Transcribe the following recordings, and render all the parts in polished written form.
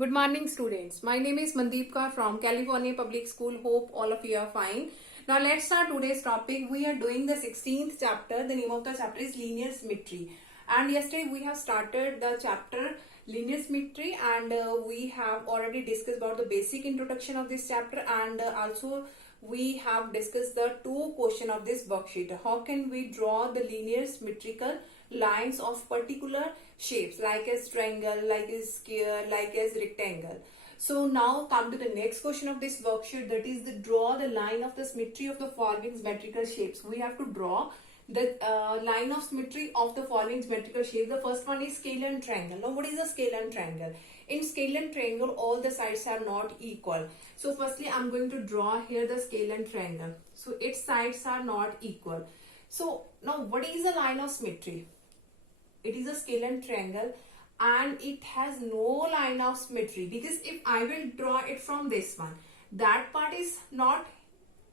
Good morning, students. My name is Mandeep Kaur from California Public School. Hope all of you are fine. Now, let's start today's topic. We are doing the 16th chapter. The name of the chapter is Linear Symmetry. And yesterday we have started the chapter Linear Symmetry, and we have already discussed about the basic introduction of this chapter, and also we have discussed the two question of this worksheet. How can we draw the linear symmetrical lines of particular shapes like a triangle, like a square, like as rectangle? So now come to the next question of this worksheet, that is the draw the line of the symmetry of the following symmetrical shapes. We have to draw the line of symmetry of the following symmetrical shapes. The first one is scale and triangle. Now what is a scale and triangle? In scale and triangle, all the sides are not equal. So firstly, I'm going to draw here the scale and triangle. So its sides are not equal. So now what is a line of symmetry? It is a scale and triangle and it has no line of symmetry, because if I will draw it from this one, that part is not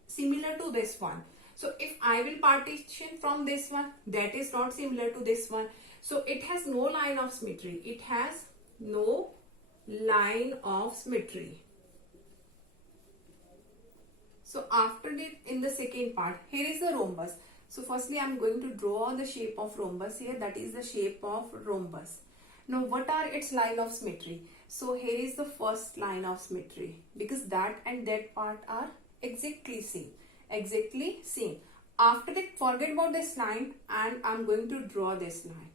similar to this one. So if I will partition from this one, that is not similar to this one. So it has no line of symmetry. It has no line of symmetry. So after that, in the second part, here is the rhombus. So firstly, I am going to draw the shape of rhombus here. That is the shape of rhombus. Now, what are its line of symmetry? So here is the first line of symmetry, because that and that part are exactly same. Exactly same. After that, forget about this line and I am going to draw this line.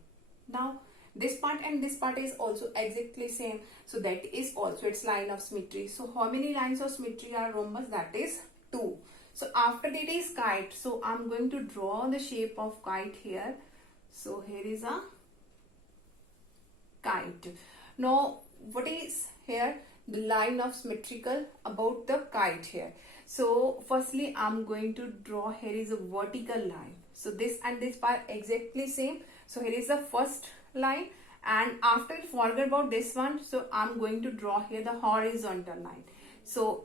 Now, this part and this part is also exactly same. So that is also its line of symmetry. So how many lines of symmetry are rhombus? That is 2. So after that is kite. So I'm going to draw the shape of kite here. So here is a kite. Now what is here? The line of symmetrical about the kite here. So firstly, I'm going to draw, here is a vertical line. So this and this part exactly same. So here is the first line, and after forget about this one, so I'm going to draw here the horizontal line. So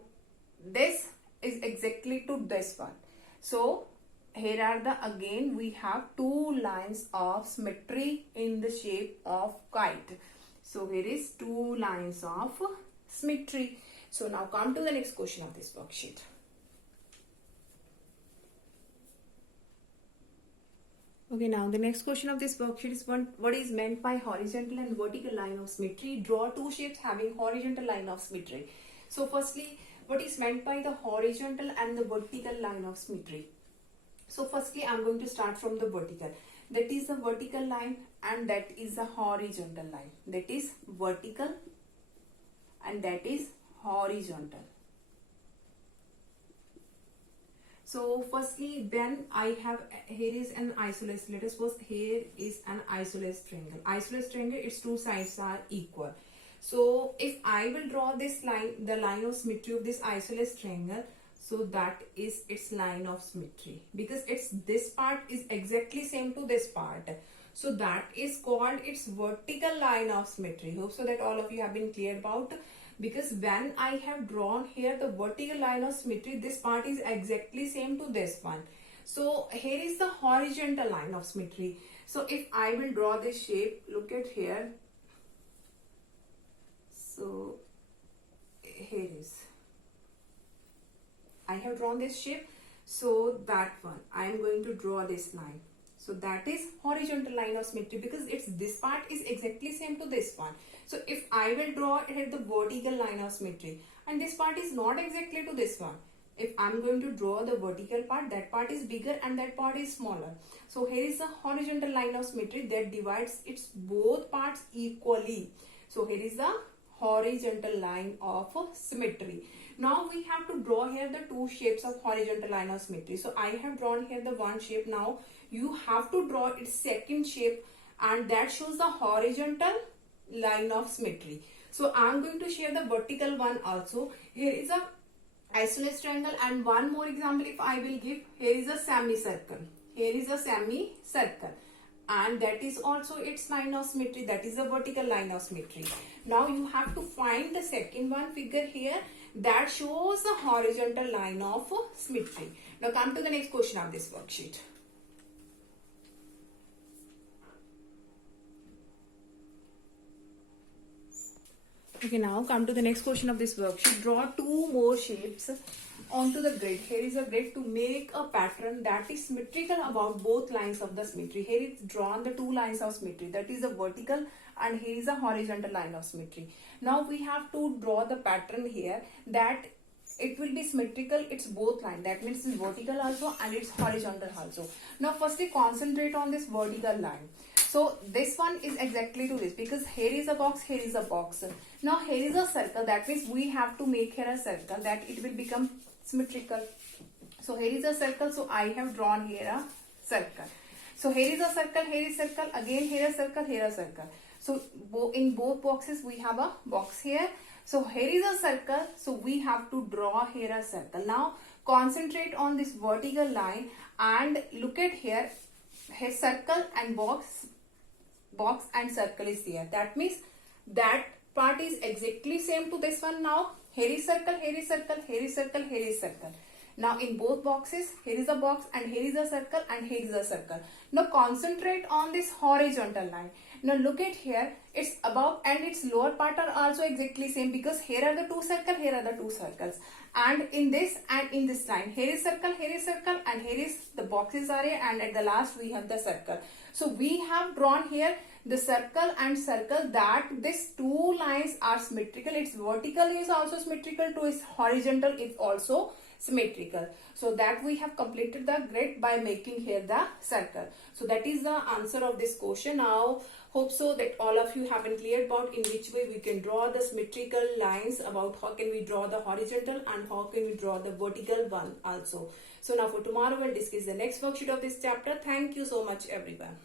this is exactly to this one. So here are the, again we have two lines of symmetry in the shape of kite. So here is two lines of symmetry. So now come to the next question of this worksheet. Okay, now the next question of this worksheet is what is meant by horizontal and vertical line of symmetry? Draw two shapes having horizontal line of symmetry. So firstly, what is meant by the horizontal and the vertical line of symmetry? So firstly, I'm going to start from the vertical. That is the vertical line and that is the horizontal line. That is vertical and that is horizontal. So firstly, when I have, here is an isosceles. Let us suppose here is an isosceles triangle. Isosceles triangle, its two sides are equal. So if I will draw this line, the line of symmetry of this isosceles triangle, so that is its line of symmetry, because it's this part is exactly same to this part. So that is called its vertical line of symmetry. Hope so that all of you have been clear about, because when I have drawn here the vertical line of symmetry, this part is exactly same to this one. So here is the horizontal line of symmetry. So if I will draw this shape, look at here. So here is, I have drawn this shape. So that one, I am going to draw this line. So that is horizontal line of symmetry, because it's this part is exactly same to this one. So if I will draw here the vertical line of symmetry, and this part is not exactly to this one. If I'm going to draw the vertical part, that part is bigger and that part is smaller. So here is the horizontal line of symmetry that divides its both parts equally. So here is the horizontal line of symmetry. Now we have to draw here the two shapes of horizontal line of symmetry. So I have drawn here the one shape. Now you have to draw its second shape, and that shows the horizontal line of symmetry. So I am going to share the vertical one also. Here is a isosceles triangle, and one more example if I will give, here is a semicircle. Here is a semicircle, and that is also its line of symmetry. That is a vertical line of symmetry. Now you have to find the second one figure here that shows the horizontal line of symmetry. Now come to the next question of this worksheet. Okay, now come to the next question of this worksheet. Draw two more shapes onto the grid. Here is a grid to make a pattern that is symmetrical about both lines of the symmetry. Here is drawn the two lines of symmetry, that is a vertical and here is a horizontal line of symmetry. Now we have to draw the pattern here that it will be symmetrical, it's both line, that means it's vertical also and it's horizontal also. Now firstly concentrate on this vertical line. So this one is exactly to this, because here is a box, here is a box. Now here is a circle, that means we have to make here a circle that it will become symmetrical. So here is a circle, so I have drawn here a circle. So here is a circle, here is circle, again here a circle, here a circle. So in both boxes we have a box here. So here is a circle, so we have to draw here a circle. Now concentrate on this vertical line and look at here, circle and box and circle is here. That means that part is exactly same to this one. Now here is circle, here is circle, here is circle, here is circle. Now in both boxes, here is a box and here is a circle and here is a circle. Now concentrate on this horizontal line. Now look at here, it's above and its lower part are also exactly same, because here are the two circles, here are the two circles. And in this and in this line, here is circle and here is the boxes are here, and at the last we have the circle. So we have drawn here the circle and circle, that these two lines are symmetrical. Its vertical is also symmetrical to its horizontal is also symmetrical. So that we have completed the grid by making here the circle. So that is the answer of this question. Now hope so that all of you have been clear about in which way we can draw the symmetrical lines, about how can we draw the horizontal and how can we draw the vertical one also. So now for tomorrow we'll discuss the next worksheet of this chapter. Thank you so much everyone.